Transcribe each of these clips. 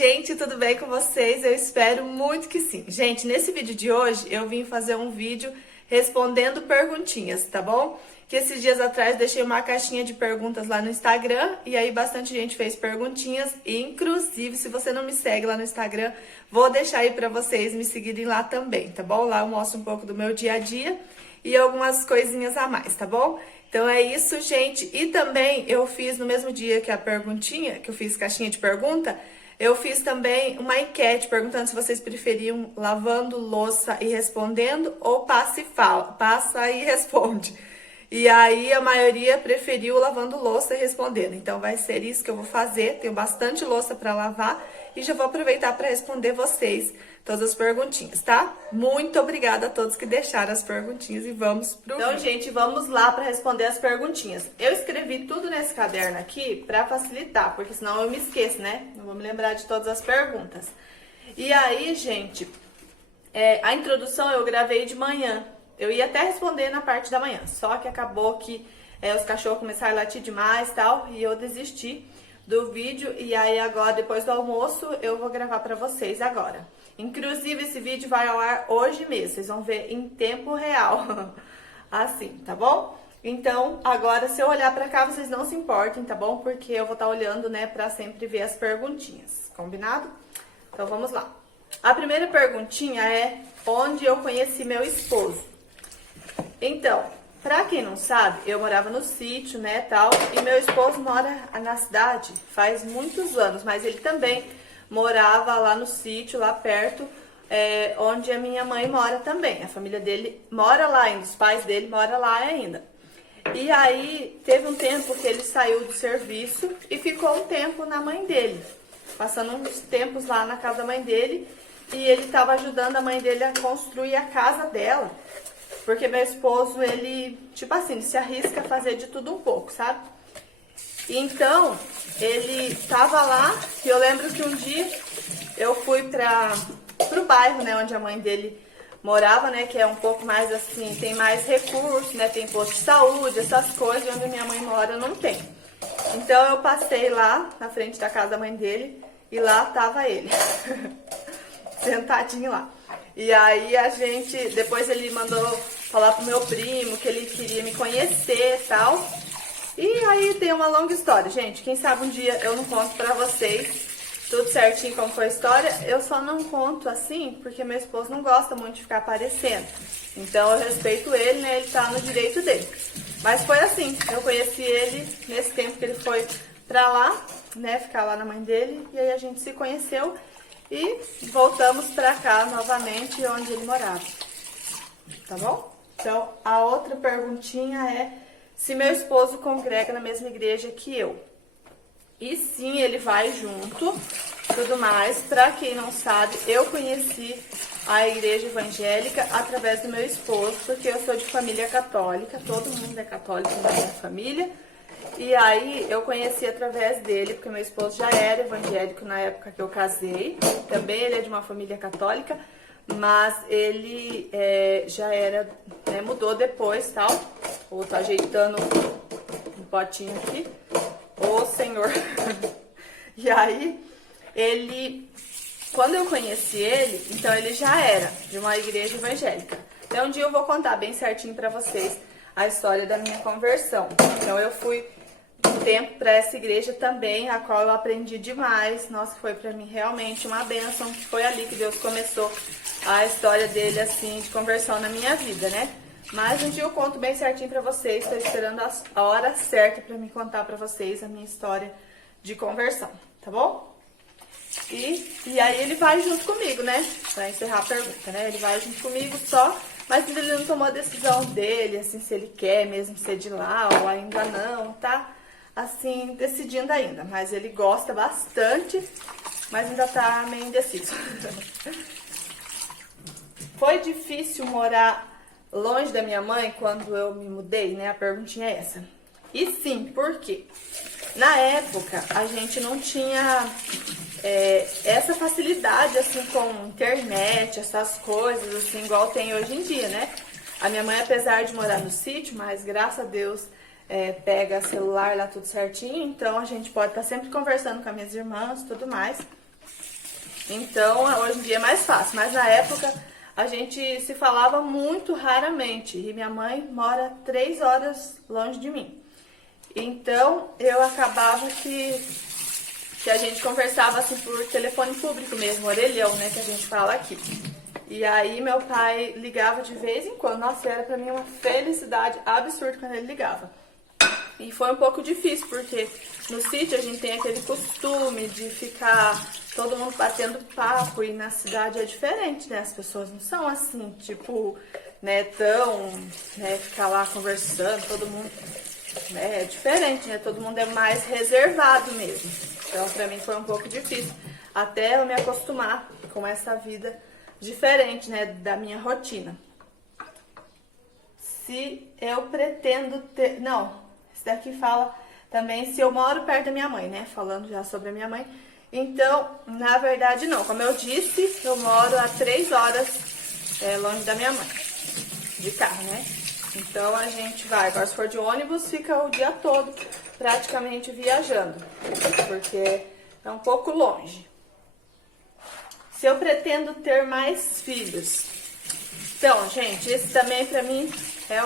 gente, tudo bem com vocês? Eu espero muito que sim. Gente, nesse vídeo de hoje eu vim fazer um vídeo respondendo perguntinhas, tá bom? Que esses dias atrás deixei uma caixinha de perguntas lá no Instagram e aí bastante gente fez perguntinhas. E, inclusive, se você não me segue lá no Instagram, vou deixar aí pra vocês me seguirem lá também, tá bom? Lá eu mostro um pouco do meu dia a dia e algumas coisinhas a mais, tá bom? Então é isso, gente. E também eu fiz no mesmo dia que a perguntinha, que eu fiz caixinha de pergunta, eu fiz também uma enquete perguntando se vocês preferiam lavando louça e respondendo ou passa e fala, passa e responde. E aí a maioria preferiu lavando louça e respondendo. Então vai ser isso que eu vou fazer. Tenho bastante louça para lavar e já vou aproveitar para responder vocês todas as perguntinhas, tá? Muito obrigada a todos que deixaram as perguntinhas e vamos pro vídeo. Então, gente, vamos lá para responder as perguntinhas. Eu escrevi tudo nesse caderno aqui para facilitar, porque senão eu me esqueço, né? Não vou me lembrar de todas as perguntas. E aí, gente, a introdução eu gravei de manhã. Eu ia até responder na parte da manhã, só que acabou que os cachorros começaram a latir demais e tal, e eu desisti do vídeo. E aí agora, depois do almoço, eu vou gravar pra vocês agora. Inclusive, esse vídeo vai ao ar hoje mesmo, vocês vão ver em tempo real, assim, tá bom? Então, agora, se eu olhar pra cá, vocês não se importem, tá bom? Porque eu vou estar olhando, né, pra sempre ver as perguntinhas, combinado? Então, vamos lá. A primeira perguntinha é: onde eu conheci meu esposo? Então, pra quem não sabe, eu morava no sítio, né, tal, e meu esposo mora na cidade faz muitos anos, mas ele também morava lá no sítio, lá perto, onde a minha mãe mora também. A família dele mora lá ainda, os pais dele moram lá ainda. E aí, teve um tempo que ele saiu do serviço e ficou um tempo na mãe dele, passando uns tempos lá na casa da mãe dele, e ele estava ajudando a mãe dele a construir a casa dela. Porque meu esposo, ele, tipo assim, ele se arrisca a fazer de tudo um pouco, sabe? Então, ele tava lá, e eu lembro que um dia eu fui pro bairro, né, onde a mãe dele morava, né, que é um pouco mais assim, tem mais recursos, né, tem posto de saúde, essas coisas, onde a minha mãe mora não tem. Então, eu passei lá, na frente da casa da mãe dele, e lá tava ele, sentadinho lá. E aí depois ele mandou falar pro meu primo que ele queria me conhecer e tal. E aí tem uma longa história, gente. Quem sabe um dia eu não conto pra vocês tudo certinho como foi a história. Eu só não conto assim porque meu esposo não gosta muito de ficar aparecendo. Então eu respeito ele, né? Ele tá no direito dele. Mas foi assim, eu conheci ele nesse tempo que ele foi pra lá, né? Ficar lá na mãe dele. E aí a gente se conheceu e voltamos pra cá novamente, onde ele morava. Tá bom? Então, a outra perguntinha é se meu esposo congrega na mesma igreja que eu. E sim, ele vai junto, tudo mais. Pra quem não sabe, eu conheci a igreja evangélica através do meu esposo, porque eu sou de família católica, todo mundo é católico na minha família. E aí eu conheci através dele, porque meu esposo já era evangélico na época que eu casei. Também ele é de uma família católica, mas ele já era, né, mudou depois, tal. Ou tô ajeitando um potinho aqui. Ô, Senhor! E aí, quando eu conheci ele, então ele já era de uma igreja evangélica. Então um dia eu vou contar bem certinho pra vocês a história da minha conversão. Então eu fui um tempo para essa igreja também, a qual eu aprendi demais. Nossa, foi para mim realmente uma bênção, que foi ali que Deus começou a história dele, assim, de conversão na minha vida, né? Mas um dia eu conto bem certinho para vocês, estou esperando a hora certa para me contar para vocês a minha história de conversão, tá bom? E aí ele vai junto comigo, né? Para encerrar a pergunta, né? Ele vai junto comigo só, mas ele não tomou a decisão dele, assim, se ele quer mesmo ser de lá ou ainda não, tá? Assim, decidindo ainda, mas ele gosta bastante, mas ainda tá meio indeciso. Foi difícil morar longe da minha mãe quando eu me mudei, né? A perguntinha é essa. E sim, por quê? Na época, a gente não tinha essa facilidade, assim, com internet, essas coisas, assim, igual tem hoje em dia, né? A minha mãe, apesar de morar no sítio, mas graças a Deus pega celular lá tudo certinho, então a gente pode estar sempre conversando com as minhas irmãs e tudo mais. Então, hoje em dia é mais fácil. Mas na época, a gente se falava muito raramente. E minha mãe mora 3 horas longe de mim. Então, eu acabava que a gente conversava assim por telefone público mesmo, orelhão, né, que a gente fala aqui. E aí meu pai ligava de vez em quando. Nossa, era pra mim uma felicidade absurda quando ele ligava. E foi um pouco difícil, porque no sítio a gente tem aquele costume de ficar todo mundo batendo papo, e na cidade é diferente, né? As pessoas não são assim, tipo, né, ficar lá conversando, todo mundo, né, é diferente, né? Todo mundo é mais reservado mesmo. Então, pra mim foi um pouco difícil, até eu me acostumar com essa vida diferente, né, da minha rotina. Se eu pretendo ter... Não, esse daqui fala também se eu moro perto da minha mãe, né? Falando já sobre a minha mãe. Então, na verdade, não. Como eu disse, eu moro a 3 horas longe da minha mãe, de carro, né? Então, a gente vai. Agora, se for de ônibus, fica o dia todo praticamente viajando, porque é um pouco longe. Se eu pretendo ter mais filhos. Então, gente, esse também pra mim é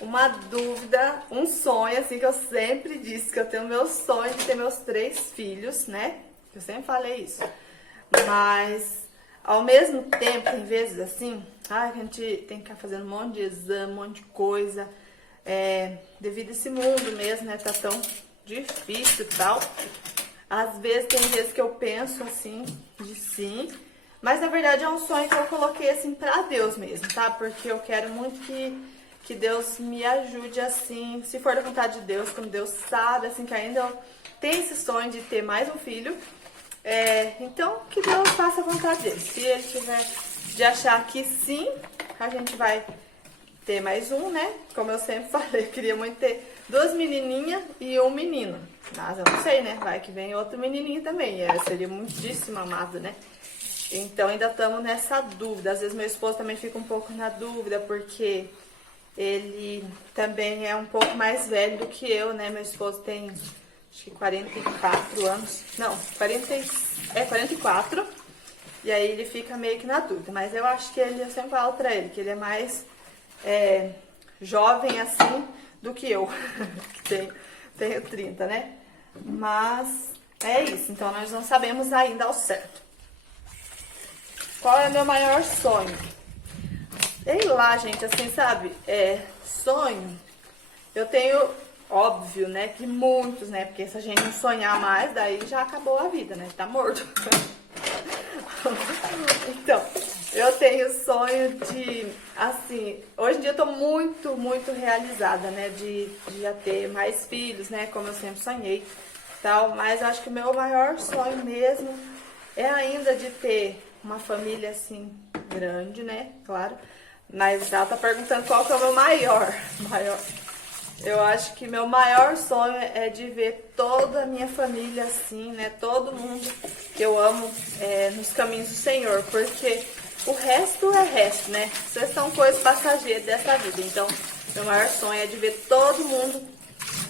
uma dúvida, um sonho, assim, que eu sempre disse, que eu tenho meu sonho de ter meus 3 filhos, né? Eu sempre falei isso. Mas, ao mesmo tempo, tem vezes assim, a gente tem que ficar fazendo um monte de exame, um monte de coisa, devido a esse mundo mesmo, né? Tá tão difícil e tal. Às vezes, tem vezes que eu penso, assim, de sim, mas na verdade é um sonho que eu coloquei, assim, pra Deus mesmo, tá? Porque eu quero muito que Deus me ajude, assim, se for da vontade de Deus, como Deus sabe, assim, que ainda eu tenho esse sonho de ter mais um filho. Então, que Deus faça a vontade dele. Se ele tiver de achar que sim, a gente vai ter mais um, né? Como eu sempre falei, eu queria muito ter 2 menininhas e um menino. Mas eu não sei, né? Vai que vem outro menininho também. Seria muitíssimo amado, né? Então, ainda estamos nessa dúvida. Às vezes meu esposo também fica um pouco na dúvida, porque ele também é um pouco mais velho do que eu, né? Meu esposo tem, acho que 44 anos. Não, 44. E aí ele fica meio que na dúvida. Mas eu acho que eu sempre falo pra ele que ele é mais jovem, assim, do que eu, que tenho 30, né? Mas é isso. Então, nós não sabemos ainda ao certo. Qual é o meu maior sonho? Sei lá, gente, assim, sabe? Sonho. Eu tenho, óbvio, né, que muitos, né? Porque se a gente não sonhar mais, daí já acabou a vida, né? Tá morto. Então, eu tenho sonho de, assim, hoje em dia eu tô muito, muito realizada, né? De já ter mais filhos, né? Como eu sempre sonhei, tal. Mas eu acho que o meu maior sonho mesmo é ainda de ter uma família, assim, grande, né? Claro. Mas ela tá perguntando qual que é o meu maior. Eu acho que meu maior sonho é de ver toda a minha família assim, né? Todo mundo que eu amo nos caminhos do Senhor. Porque o resto é resto, né? Isso são coisas passageiras dessa vida. Então, meu maior sonho é de ver todo mundo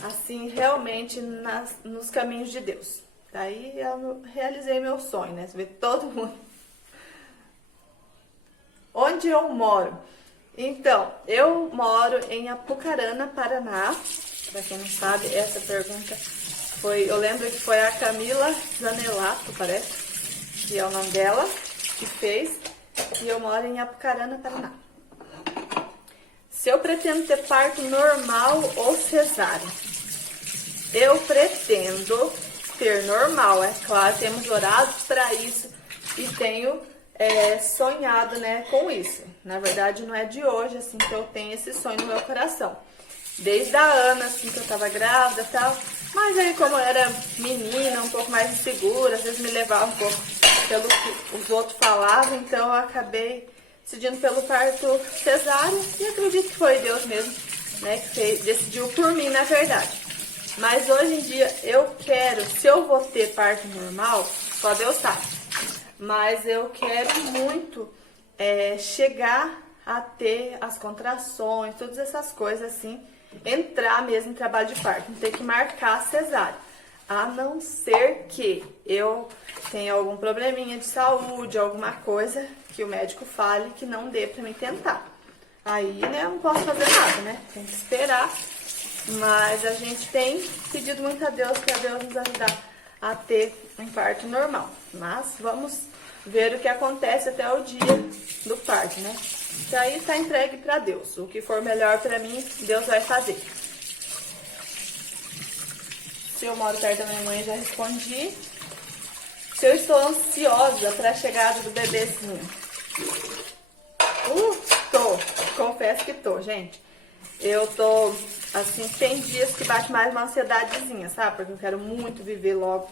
assim, realmente nos caminhos de Deus. Daí eu realizei meu sonho, né? Ver todo mundo. Onde eu moro? Então, eu moro em Apucarana, Paraná. Pra quem não sabe, essa pergunta eu lembro que foi a Camila Zanelato, parece, que é o nome dela, que fez. E eu moro em Apucarana, Paraná. Se eu pretendo ter parto normal ou cesárea? Eu pretendo ter normal, é claro, temos orado para isso e tenho sonhado, né, com isso. Na verdade, não é de hoje, assim, que eu tenho esse sonho no meu coração. Desde a Ana, assim, que eu tava grávida e tal. Mas aí, como eu era menina, um pouco mais insegura, às vezes me levava um pouco pelo que os outros falavam, então eu acabei decidindo pelo parto cesárea e acredito que foi Deus mesmo, né, que decidiu por mim, na verdade. Mas hoje em dia eu quero, se eu vou ter parto normal, só Deus sabe. Mas eu quero muito chegar a ter as contrações, todas essas coisas assim, entrar mesmo em trabalho de parto, não ter que marcar a cesárea. a não ser que eu tenha algum probleminha de saúde, alguma coisa que o médico fale que não dê pra me tentar. Aí, né, eu não posso fazer nada, né? Tem que esperar. Mas a gente tem pedido muito a Deus para Deus nos ajudar a ter um parto normal. Mas vamos ver o que acontece até o dia do parto, né? E aí tá entregue para Deus. O que for melhor para mim, Deus vai fazer. Se eu moro perto da minha mãe, já respondi. Se eu estou ansiosa para a chegada do bebezinho. Confesso que tô, gente. Eu tô, assim, tem dias que bate mais uma ansiedadezinha, sabe? Porque eu quero muito viver logo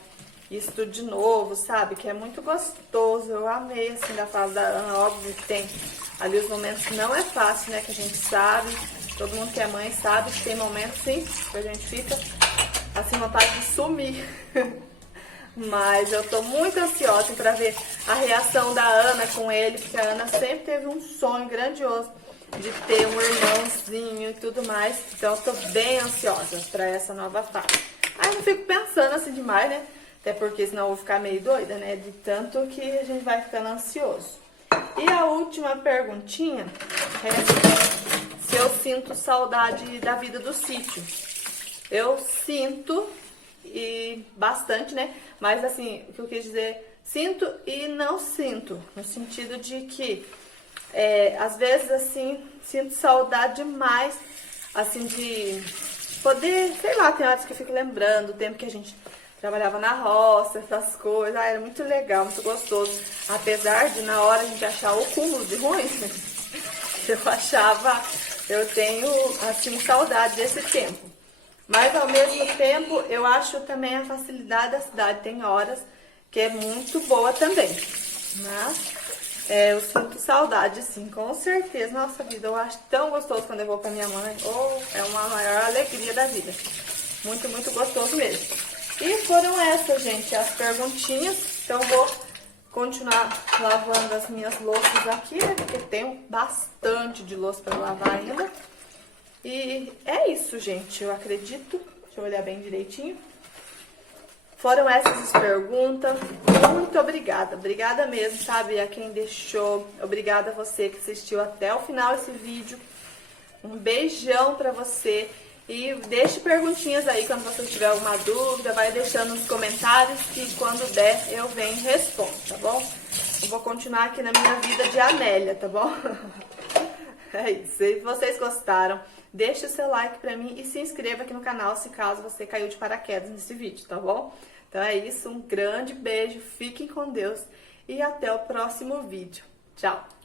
isso tudo de novo, sabe? Que é muito gostoso. Eu amei, assim, da fase da Ana. Óbvio que tem ali os momentos que não é fácil, né? Que a gente sabe. Todo mundo que é mãe sabe que tem momentos, sim, que a gente fica, assim, vontade de sumir. Mas eu tô muito ansiosa pra ver a reação da Ana com ele, porque a Ana sempre teve um sonho grandioso de ter um irmãozinho e tudo mais. Então eu tô bem ansiosa pra essa nova fase. Aí eu não fico pensando assim demais, né? Até porque senão eu vou ficar meio doida, né? De tanto que a gente vai ficando ansioso. E a última perguntinha é se eu sinto saudade da vida do sítio. Eu sinto, e bastante, né? Mas assim, o que eu quis dizer, sinto e não sinto. No sentido de que às vezes, assim, sinto saudade demais, assim, de poder, sei lá, tem horas que eu fico lembrando do tempo que a gente trabalhava na roça, essas coisas. Ah, era muito legal, muito gostoso. Apesar de, na hora, a gente achar o cúmulo de ruim, eu tenho, assim, saudade desse tempo. Mas, ao mesmo tempo, eu acho também a facilidade da cidade. Tem horas que é muito boa também, mas eu sinto saudade, sim, com certeza. Nossa vida, eu acho tão gostoso quando eu vou pra minha mãe. É uma maior alegria da vida. Muito, muito gostoso mesmo. E foram essas, gente, as perguntinhas. Então, vou continuar lavando as minhas louças aqui, né? Porque tenho bastante de louça pra lavar ainda. E é isso, gente. Eu acredito. Deixa eu olhar bem direitinho. Foram essas as perguntas. Muito obrigada. Obrigada mesmo, sabe? A quem deixou. Obrigada a você que assistiu até o final esse vídeo. Um beijão pra você. E deixe perguntinhas aí quando você tiver alguma dúvida. Vai deixando nos comentários que quando der eu venho e respondo, tá bom? Eu vou continuar aqui na minha vida de Amélia, tá bom? É isso. Se vocês gostaram, deixe o seu like pra mim e se inscreva aqui no canal se caso você caiu de paraquedas nesse vídeo, tá bom? Então é isso, um grande beijo, fiquem com Deus e até o próximo vídeo. Tchau!